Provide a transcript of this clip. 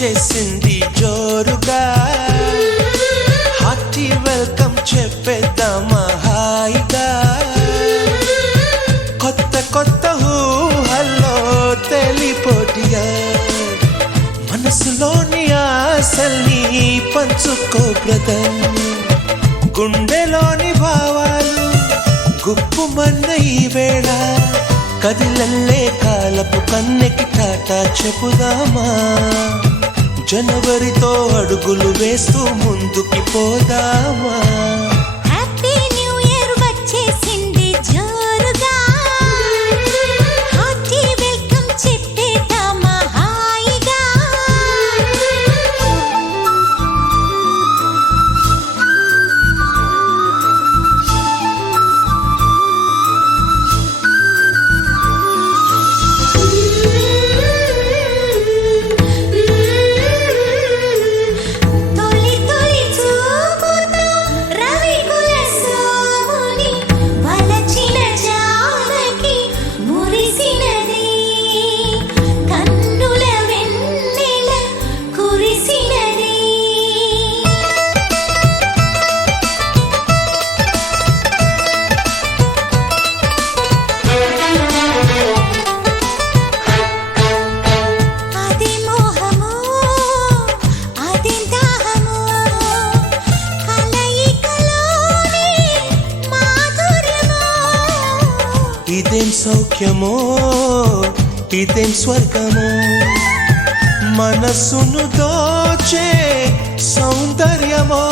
వచ్చేసింది జోరుగా hearty welcome చెప్పేద్దామా హాయిగా కొత్త కొత్త ఊహల్లో తెలిపోటియా మనసులోని ఆశల్ని పంచుకో బ్రదర్ గుండెలోని భావాలు గుప్పుమన్న ఈ వేళ కదిలల్లే కాలపు కన్నెకి టాటా చెప్పుదామా జనవరితో అడుగులు వేస్తూ ముందుకి పోదామా హ్యాపీ న్యూ ఇయర్ వచ్చేసింది జోరుగా హార్టీ వెల్కమ్ చెప్పేద్దామా హాయిగా తొలి తొలి చూపుతో రవికుల సోముని వలచిన జానకి మురిసినది కన్నుల వెన్నెల కురిసినది అది మోహము అది దాహము కలయికలోని మాధుర్యము ఇదేం సౌఖ్యమో ఇదేం స్వర్గమో మనసును దోచే సౌందర్యమో